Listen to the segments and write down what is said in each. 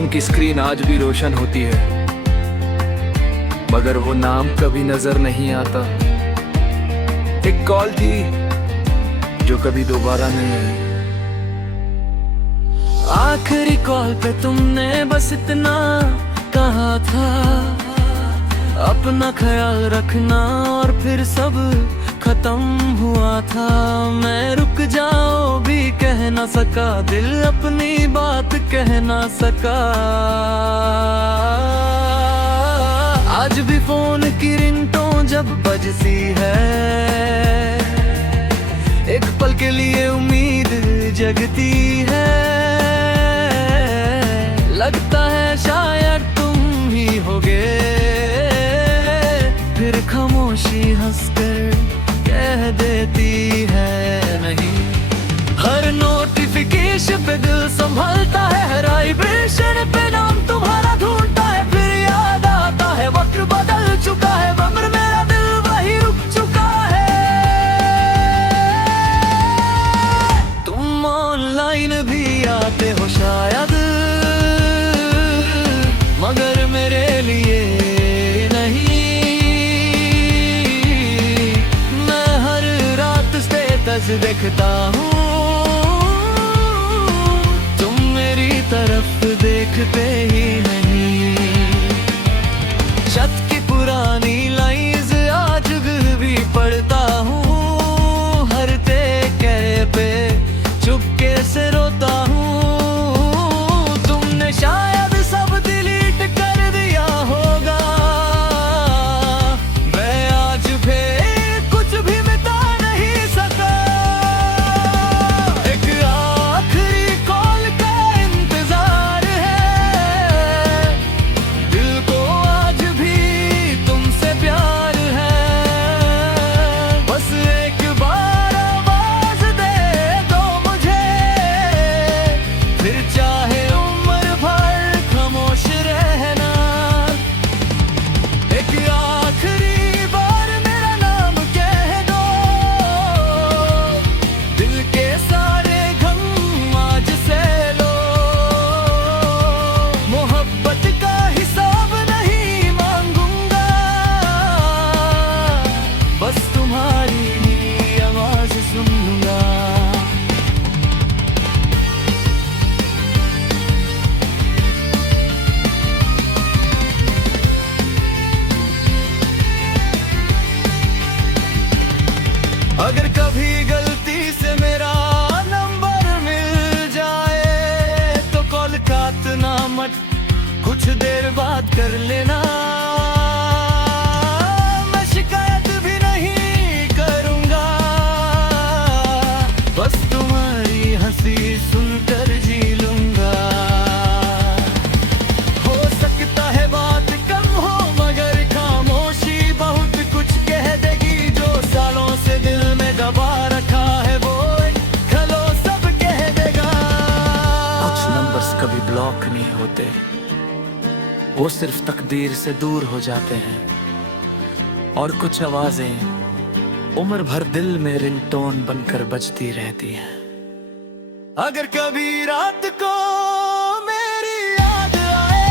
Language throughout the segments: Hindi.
फोन की स्क्रीन आज भी रोशन होती है, मगर वो नाम कभी नजर नहीं आता। एक कॉल थी जो कभी दोबारा नहीं आई। आखिरी कॉल पे तुमने बस इतना कहा था, अपना ख्याल रखना, और फिर सब खत्म हुआ था। मैं रुक जाओ भी कह ना सका, दिल अपनी बात कह ना सका। आज भी फोन की रिंगटोन जब बजती है, एक पल के लिए उम्मीद जगती है। लगता है शायद तुम ही होगे, फिर खामोशी हंसकर कह देती है नहीं। हर नोटिफिकेशन पे दिल संभलता है, हर वाइब्रेशन पे नाम तुम्हारा ढूंढता है। फिर याद आता है वक्त बदल चुका है, मगर मेरा दिल वही रुक चुका है। तुम ऑनलाइन भी आते हो शायद, मगर मेरे लिए नहीं। मैं हर रात स्टेटस देखता हूँ, तुम मेरी तरफ देखते ही नहीं। छत की पुरानी लाइंस आज भी पढ़ता हूँ, हर तेरे पे चुपके से रोता हूँ। तुमने शायद सब डिलीट कर दिया होगा, मैं आज भी कुछ भी मिटा नहीं सका। एक आखिरी कॉल का इंतजार है, दिल को आज भी तुमसे प्यार है। बस एक बार आवाज दे दो मुझे, फिर चाहे उम्र भर खामोश रहना। एक आखिरी बार मेरा नाम कह दो, दिल के सारे गम आज से लो। मोहब्बत का हिसाब नहीं मांगूंगा, बस तुम्हारी आवाज सुन लूंगा। अगर कभी गलती से मेरा नंबर मिल जाए, तो कॉल काटना मत, कुछ देर बात कर लेना। मैं शिकायत भी नहीं करूंगा, बस तुम्हारी हंसी सुनकर जी लूंगा। हो सकता है बात कम हो, मगर खामोशी बहुत कुछ कह देगी। जो सालों से दिल में दबा रखा है, वो खलो सब कह देगा। कुछ नंबर्स कभी ब्लॉक नहीं होते, वो सिर्फ तकदीर से दूर हो जाते हैं। और कुछ आवाजें उम्र भर दिल में रिंगटोन बनकर बजती रहती हैं। अगर कभी रात को मेरी याद आए,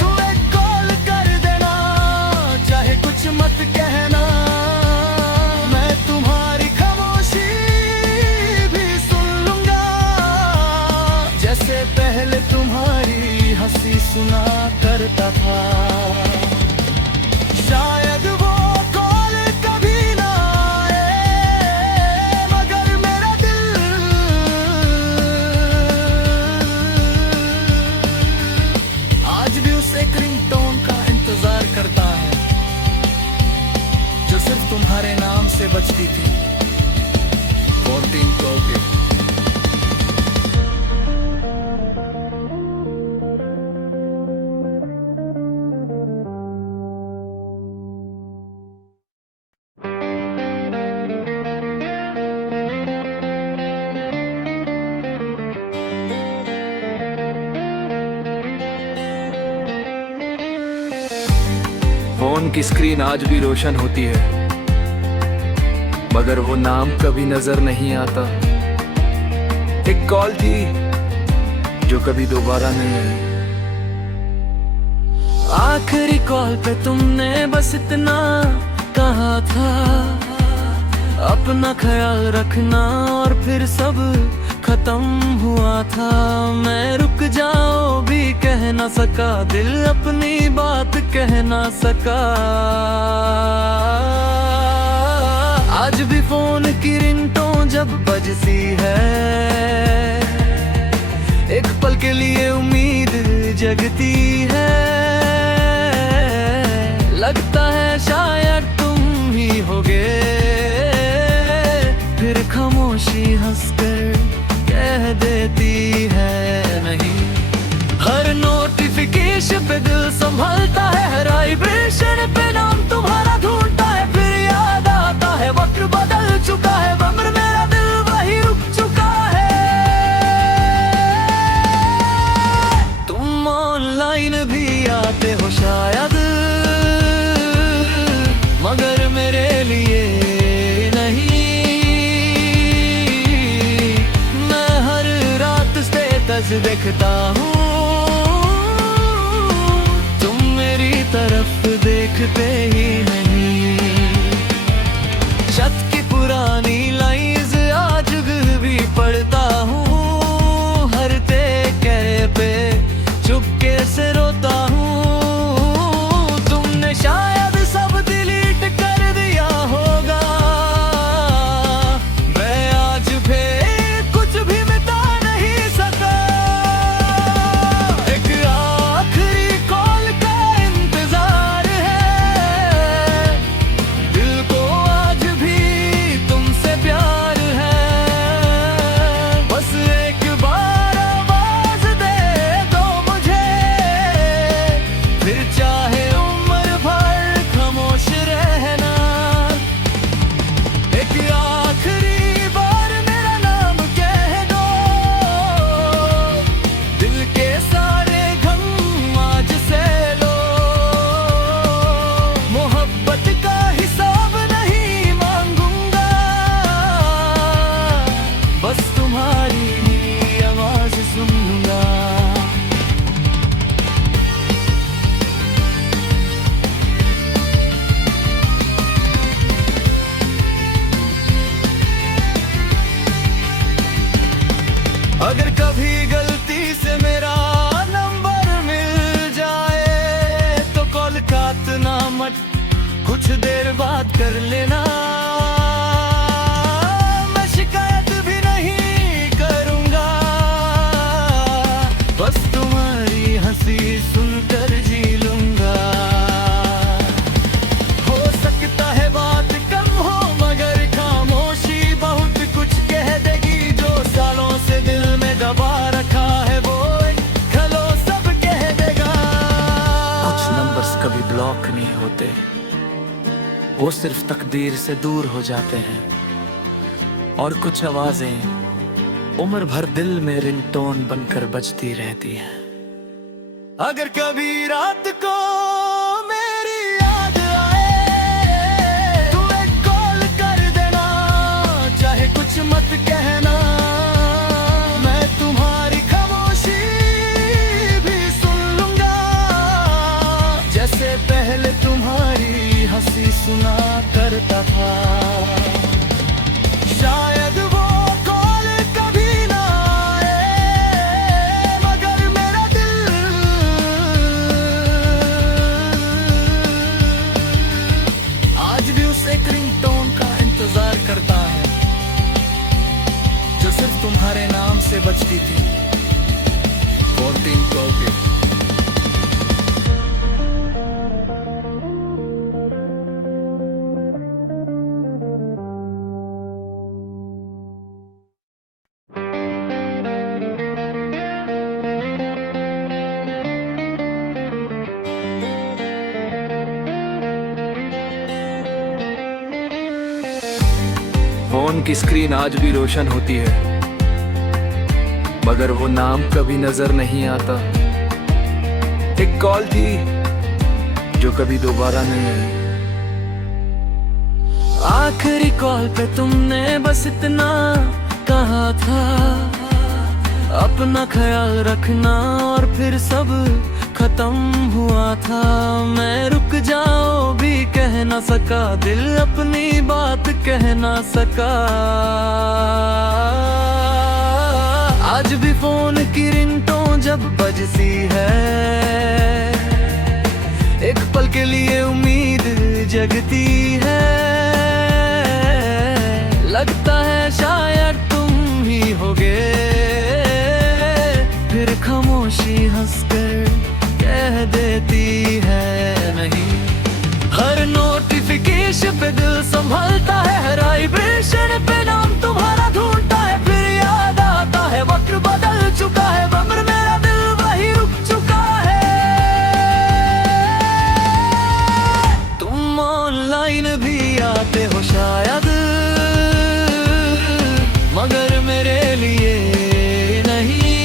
तू एक कॉल कर देना, चाहे कुछ मत कहना। मैं तुम्हारी खामोशी भी सुन लूंगा, जैसे पहले तुम्हारी हंसी सुना करता था। शायद वो कॉल कभी ना आए, मगर मेरा दिल आज भी उस एक रिंगटोन का इंतजार करता है, जो सिर्फ तुम्हारे नाम से बजती थी। 14 कॉपी। फोन की स्क्रीन आज भी रोशन होती है, मगर वो नाम कभी नजर नहीं आता। एक कॉल थी जो कभी दोबारा नहीं आई। आखिरी कॉल पे तुमने बस इतना कहा था, अपना ख्याल रखना, और फिर सब खत्म हुआ था। मैं रुक जाओ भी कह ना सका, दिल अपनी बात कह ना सका। आज भी फोन की रिंगटोन जब बजती है, एक पल के लिए उम्मीद जगती है। लगता है शायद तुम ही होगे, फिर खामोशी हंसकर कह देती है नहीं। हर नोटिफिकेशन पे दिल संभलता है, हर वाइब्रेशन पे नाम तुम्हारा ढूंढता है। फिर याद आता है वक्त बदल चुका है, मगर मेरा दिल वही रुक चुका है। तुम ऑनलाइन भी आते हो शायद, मगर मेरे लिए नहीं। मैं हर रात स्टेटस देखता हूँ, तुम मेरी तरफ देखते ही नहीं। छत की पुरानी लाइंस आज भी पढ़ता हूँ, हर तेरे पे चुपके से रोता हूँ। तुमने शायद सब डिलीट कर दिया होगा, मैं आज भी कुछ भी मिटा नहीं सका। एक आखिरी कॉल का इंतजार है, दिल को आज भी तुमसे प्यार है। बस एक बार आवाज दे दो मुझे, फिर चाहे उम्र भर खामोश रहना। एक आखिरी बार मेरा नाम कह दो, दिल के सारे गम आज से लो। मोहब्बत का हिसाब नहीं मांगूंगा, बस तुम्हारी आवाज सुनूंगा। अगर कभी गलती से मेरा नंबर मिल जाए, तो कॉल काटना मत, कुछ देर बात कर लेना। मैं शिकायत भी नहीं करूंगा, बस तुम्हारी हंसी सुनकर जी लूंगा। हो सकता है बात कम हो, मगर खामोशी बहुत कुछ कह देगी। जो सालों से दिल में दबा रखा है, वो खलो सब कह देगा। कुछ नंबर्स कभी ब्लॉक नहीं होते, वो सिर्फ तकदीर से दूर हो जाते हैं। और कुछ आवाजें उम्र भर दिल में रिंगटोन बनकर बजती रहती हैं। अगर कभी रात को मेरी याद आए, तू एक कॉल कर देना, चाहे कुछ मत कहना। मैं तुम्हारी खामोशी भी सुन लूंगा, जैसे पहले तुम्हारी हंसी सुना करता था। शायद वो कॉल कभी ना आए, मगर मेरा दिल आज भी उस एक रिंगटोन का इंतजार करता है, जो सिर्फ तुम्हारे नाम से बजती थी। 14 कॉपी। फोन की स्क्रीन आज भी रोशन होती है, मगर वो नाम कभी नजर नहीं आता। एक कॉल थी जो कभी दोबारा नहीं आई। आखिरी कॉल पे तुमने बस इतना कहा था, अपना ख्याल रखना और फिर सब खत्म हुआ था। मैं रुक जाओ भी कह ना सका, दिल अपनी बात कह ना सका। आज भी फोन की रिंगटोन जब बजती है, एक पल के लिए उम्मीद जगती है। लगता है शायद तुम ही होगे, फिर खामोशी हंसकर कह देती है नहीं। हर नोटिफिकेशन पे दिल संभलता है, हर वाइब्रेशन पे नाम तुम्हारा ढूंढता है। फिर याद आता है वक्त बदल चुका है, मगर मेरा दिल वही रुक चुका है। तुम ऑनलाइन भी आते हो शायद, मगर मेरे लिए नहीं।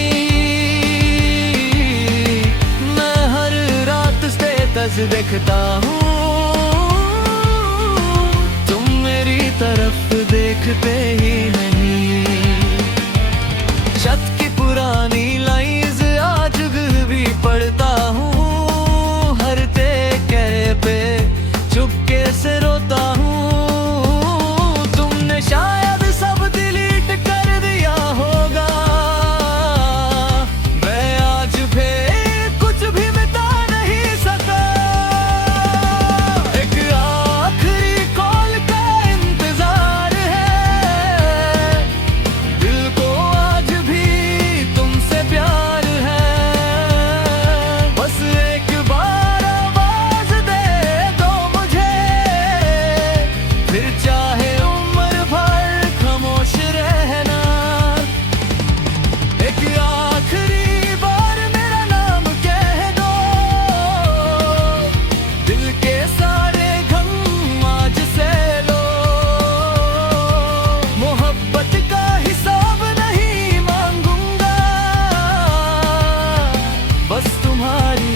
मैं हर रात स्टेटस देखता हूँ, तुम मेरी तरफ देखते ही नहीं। छत की पुरानी लाइंस आज भी पढ़ता हूँ, हर तेरे पे चुपके से रोता हूँ। तुमने शायद सब डिलीट कर दिया होगा, मैं आज भी कुछ भी मिटा नहीं सका। एक आखिरी कॉल का इंतजार है, दिल को आज भी तुमसे प्यार है। बस एक बार आवाज दे दो मुझे, फिर चाहे उम्र भर खामोश रहना। एक आखिरी बार मेरा नाम कह दो, दिल के सारे गम आज से लो। मोहब्बत का हिसाब नहीं मांगूंगा, बस तुम्हारी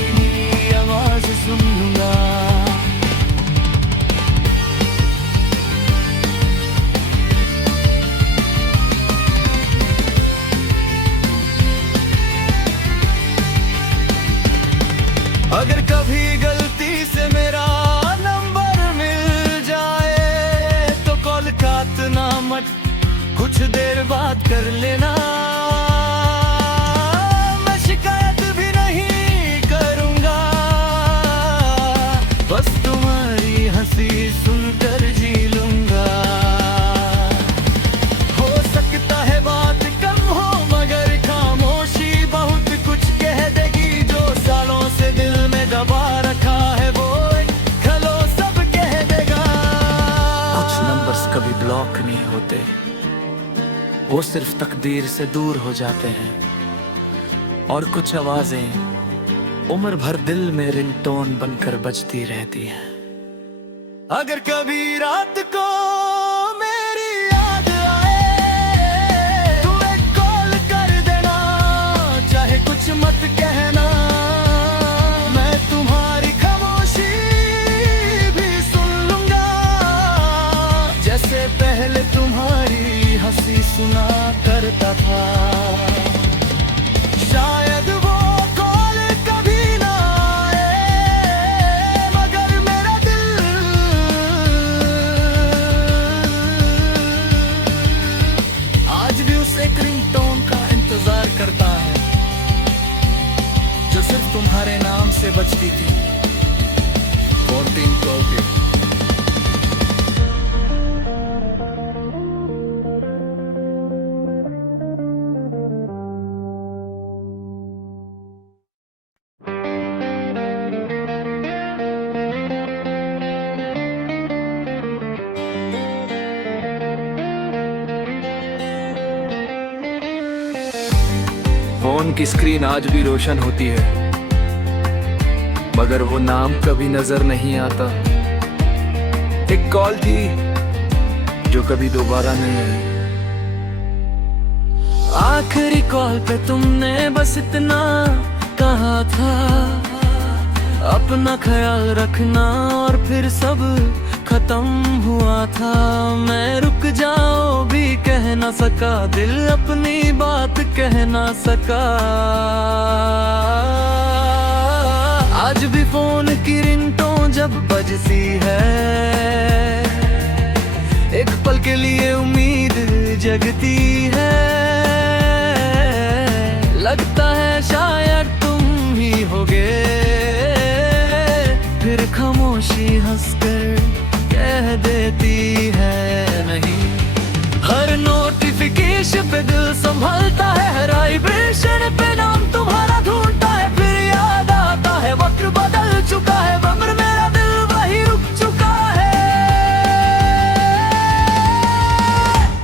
आवाज सुन लूंगा। अगर कभी गलती से मेरा नंबर मिल जाए, तो कॉल काटना मत, कुछ देर बात कर लेना। मैं शिकायत भी नहीं करूंगा, बस तुम्हारी हंसी सुनकर जी लूंगा। हो सकता है बात कम हो, मगर खामोशी बहुत कुछ कह देगी। जो सालों से दिल में दबा रखा है, वो खलो सब कह देगा। कुछ नंबर्स कभी ब्लॉक नहीं होते, वो सिर्फ तकदीर से दूर हो जाते हैं। और कुछ आवाजें उम्र भर दिल में रिंगटोन बनकर बजती रहती हैं। अगर कभी रात को मेरी याद आए, तू एक कॉल कर देना, चाहे कुछ मत कहना। मैं तुम्हारी खामोशी भी सुन लूंगा, जैसे पहले तुम्हारी हंसी सुना करता था। शायद वो कॉल कभी ना आए, मगर मेरा दिल आज भी उस एक रिंगटोन का इंतजार करता है, जो सिर्फ तुम्हारे नाम से बजती थी। 14 कॉपी। फोन की स्क्रीन आज भी रोशन होती है, मगर वो नाम कभी नजर नहीं आता। एक कॉल थी जो कभी दोबारा नहीं आई। आखिरी कॉल पे तुमने बस इतना कहा था, अपना ख्याल रखना और फिर सब खत्म हुआ था। मैं रुक जाओ भी कह ना सका, दिल अपनी बात कह ना सका। आज भी फोन की रिंगटोन जब बजती है, एक पल के लिए उम्मीद जगती है। लगता है शायद तुम ही होगे, फिर खामोशी हंसकर कह देती है नहीं। हर नोटिफिकेशन पे दिल संभलता है, हर वाइब्रेशन पे नाम तुम्हारा ढूंढता है। फिर याद आता है वक्त बदल चुका है, मगर मेरा दिल वही रुक चुका है।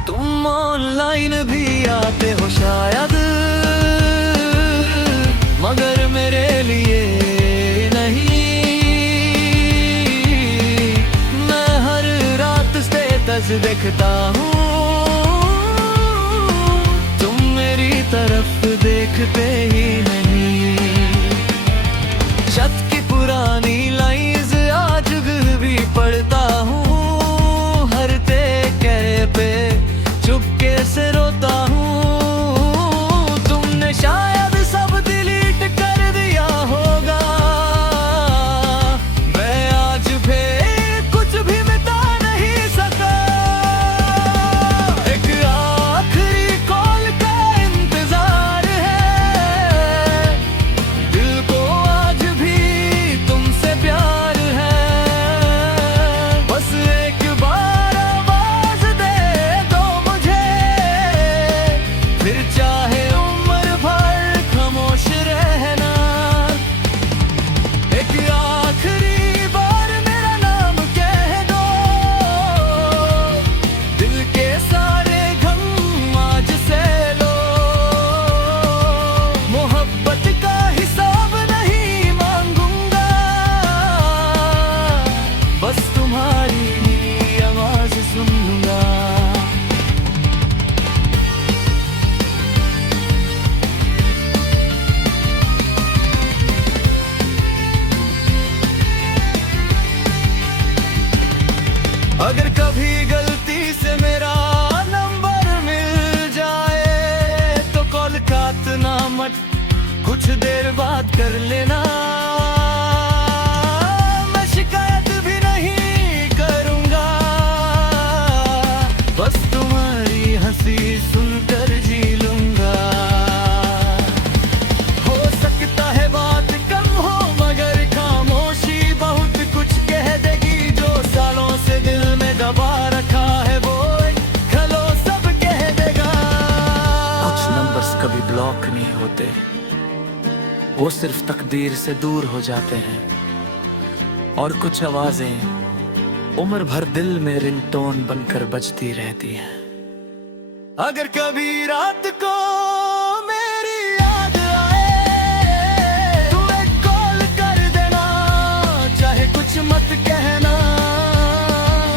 तुम ऑनलाइन भी आते हो शायद, मगर मेरे लिए नहीं। मैं हर रात स्टेटस देखता हूँ, तुम मेरी तरफ देखते ही नहीं। छत की पुरानी लाइंस आज भी पढ़ता हूँ, हर तेरे पे चुपके से रोता हूँ। तुमने शायद सब डिलीट कर दिया होगा, मैं आज भी कुछ भी मिटा नहीं सका। एक आखिरी कॉल का इंतजार है, दिल को आज भी तुमसे प्यार है। बस एक बार आवाज दे दो मुझे, फिर चाहे उम्र भर खामोश रहना। एक आखिरी बार मेरा नाम कह दो, दिल के सारे गम आज से लो। मोहब्बत का हिसाब नहीं मांगूंगा, बस तुम्हारी आवाज सुन लूंगा। अगर कभी गलती से मेरा नंबर मिल जाए, तो कॉल काटना मत, कुछ देर बात कर लेना। मैं शिकायत भी नहीं करूंगा, बस तुम्हारी हंसी सुनकर जी लूंगा। हो सकता है बात कम हो, मगर खामोशी बहुत कुछ कह देगी। जो सालों से दिल में दबा रखा है, वो खलो सब कह देगा। कुछ नंबर्स कभी ब्लॉक नहीं होते, वो सिर्फ तकदीर से दूर हो जाते हैं। और कुछ आवाजें उम्र भर दिल में रिंगटोन बनकर बजती रहती हैं। अगर कभी रात को मेरी याद आए, तू एक कॉल कर देना, चाहे कुछ मत कहना।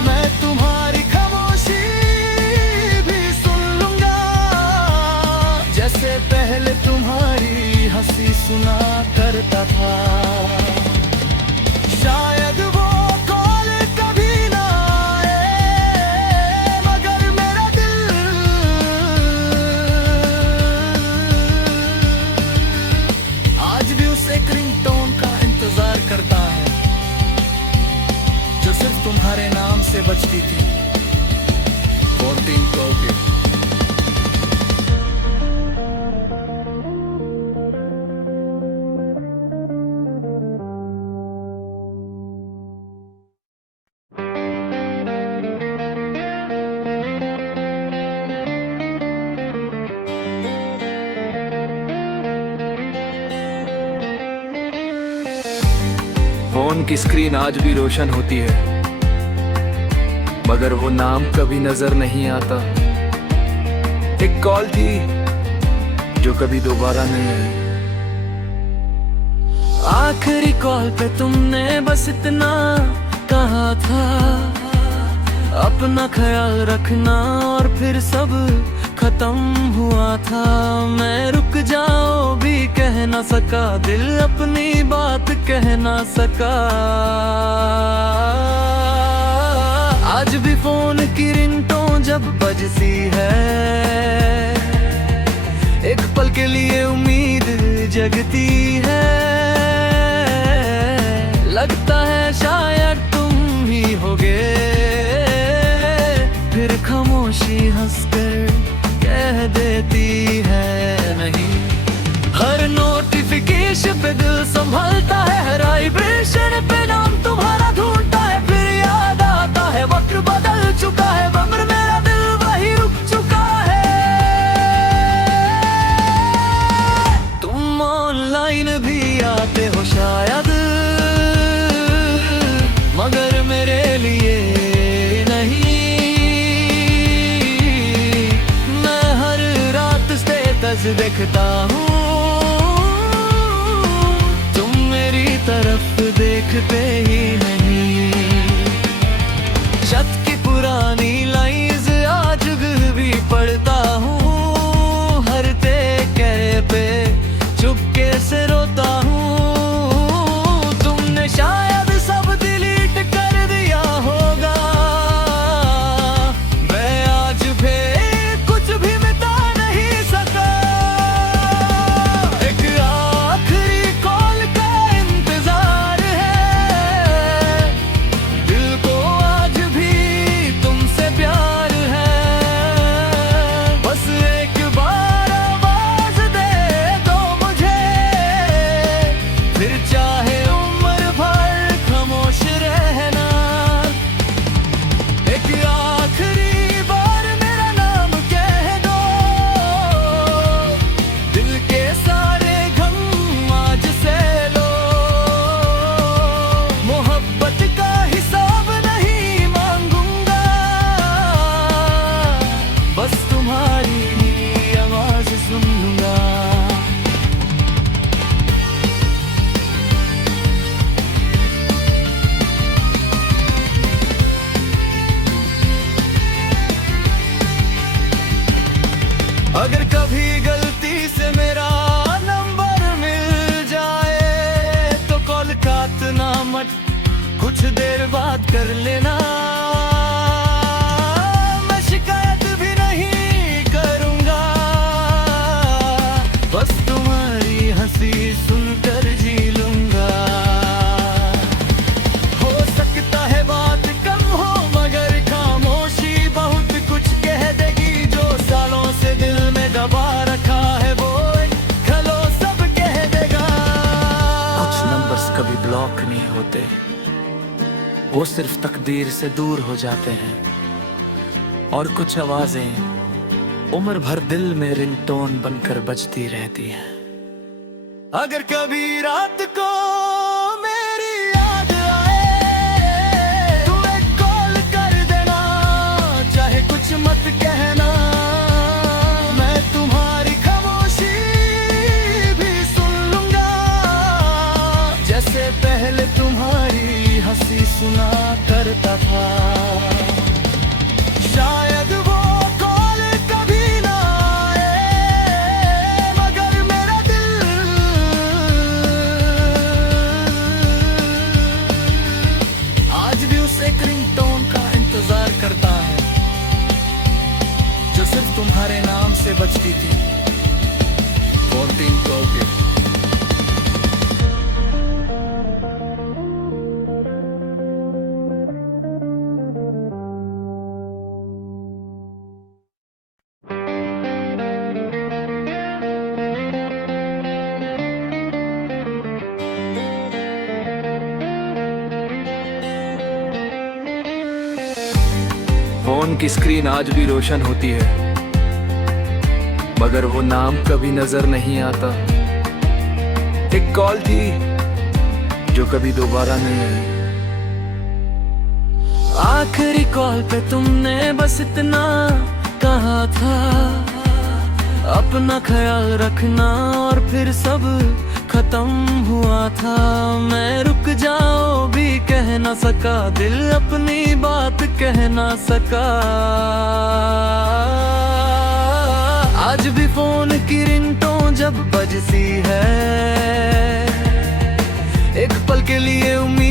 मैं तुम्हारी खामोशी भी सुन लूंगा, जैसे पहले तुम्हारी हंसी सुना करता था। शायद वो कॉल कभी ना आए, मगर मेरा दिल आज भी उस एक रिंगटोन का इंतजार करता है, जो सिर्फ तुम्हारे नाम से बजती थी। 14 कॉपी। फोन की स्क्रीन आज भी रोशन होती है, मगर वो नाम कभी नजर नहीं आता। एक कॉल थी जो कभी दोबारा नहीं आई। आखिरी कॉल पे तुमने बस इतना कहा था, अपना ख्याल रखना, और फिर सब खत्म हुआ था। मैं रुक जाओ भी कह ना सका, दिल अपनी बात कह ना सका। आज भी फोन की रिंगटोन जब बजती है, एक पल के लिए उम्मीद जगती है। लगता है शायद तुम ही होगे, फिर खामोशी हंसकर कह देती है नहीं। हर नोटिफिकेशन पे दिल संभलता है, हर वाइब्रेशन पे नाम तुम्हारा ढूंढता है। फिर याद आता है वक्त बदल चुका है, मगर मेरा दिल वही रुक चुका है। तुम ऑनलाइन भी आते हो शायद, मगर मेरे लिए नहीं। मैं हर रात स्टेटस देखता हूँ, तुम मेरी तरफ देखते ही नहीं। छत की पुरानी लाइंस आज भी पढ़ता हूँ, हर तेरे पे चुपके से रोता हूँ। तुमने शायद सब डिलीट कर दिया होगा, मैं आज भी कुछ भी मिटा नहीं सका। एक आखिरी कॉल का इंतजार है, दिल को आज भी तुमसे प्यार है। बस एक बार आवाज दे दो मुझे, फिर चाहे उम्र भर खामोश रहना। एक आखिरी बार मेरा नाम कह दो, दिल के सारे गम आज से लो। मोहब्बत का हिसाब नहीं मांगूंगा, बस तुम्हारी आवाज सुन लूंगा। अगर कभी गलती से मेरा नंबर मिल जाए, तो कॉल काटना मत, कुछ देर बात कर लेना। मैं शिकायत भी नहीं करूंगा, बस तुम्हारी हंसी सुनकर जी लूंगा। हो सकता है बात कम हो, मगर खामोशी बहुत कुछ कह देगी। जो सालों से दिल में दबा रखा है, वो खलो सब कह देगा। कुछ नंबर्स कभी ब्लॉक नहीं होते, वो सिर्फ तकदीर से दूर हो जाते हैं। और कुछ आवाजें उम्र भर दिल में रिंगटोन बनकर बजती रहती हैं। अगर कभी रात को मेरी याद आए, तू एक कॉल कर देना, चाहे कुछ मत कहना। मैं तुम्हारी खामोशी भी सुन लूंगा, जैसे पहले तुम्हारी हंसी सुना करता था। शायद वो कॉल कभी ना आए, मगर मेरा दिल आज भी उस एक रिंगटोन का इंतजार करता है, जो सिर्फ तुम्हारे नाम से बजती थी। 14 के फोन की स्क्रीन आज भी रोशन होती है, मगर वो नाम कभी नजर नहीं आता। एक कॉल थी जो कभी दोबारा नहीं आई। आखिरी कॉल पे तुमने बस इतना कहा था, अपना ख्याल रखना, और फिर सब खत्म हुआ था। मैं रुक जाओ भी कह ना सका, दिल अपनी बात कह ना सका। आज भी फोन की रिंगटोन जब बजती है, एक पल के लिए उम्मीद